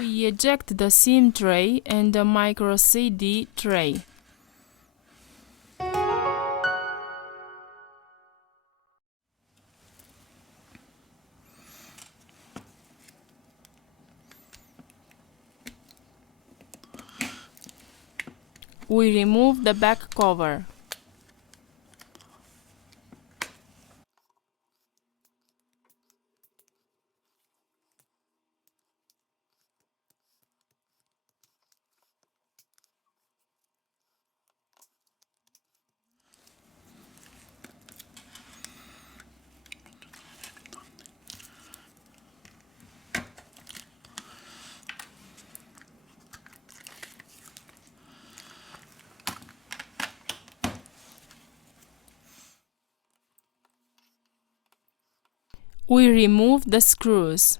We eject the SIM tray and the micro CD tray. We remove the back cover. We remove the screws.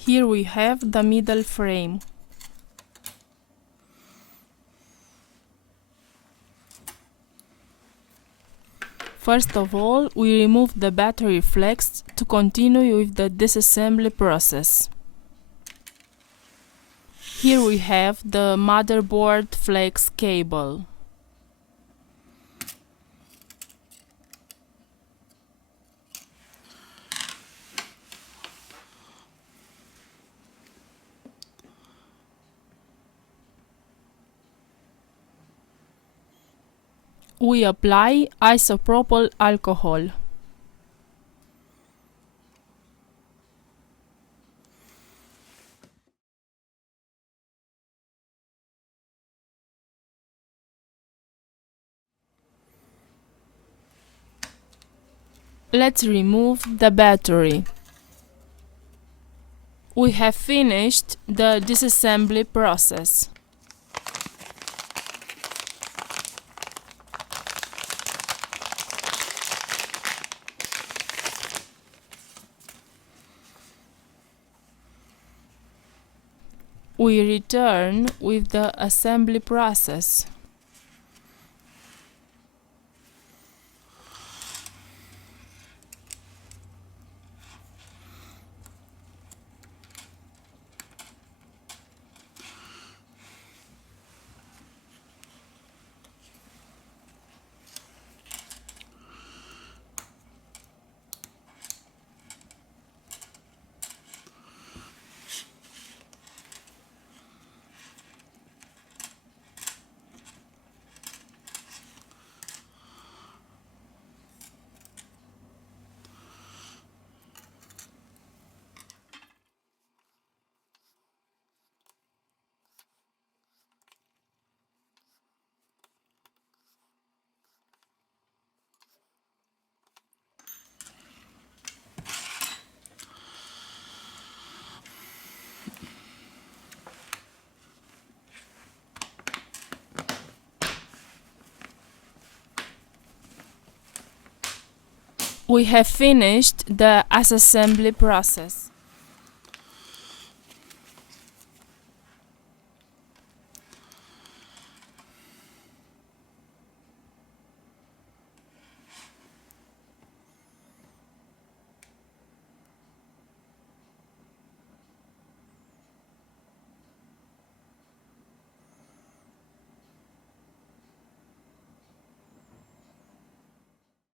Here we have the middle frame. First of all, we remove the battery flex to continue with the disassembly process. Here we have the motherboard flex cable. We apply isopropyl alcohol. Let's remove the battery. We have finished the disassembly process. We return with the assembly process. We have finished the assembly process.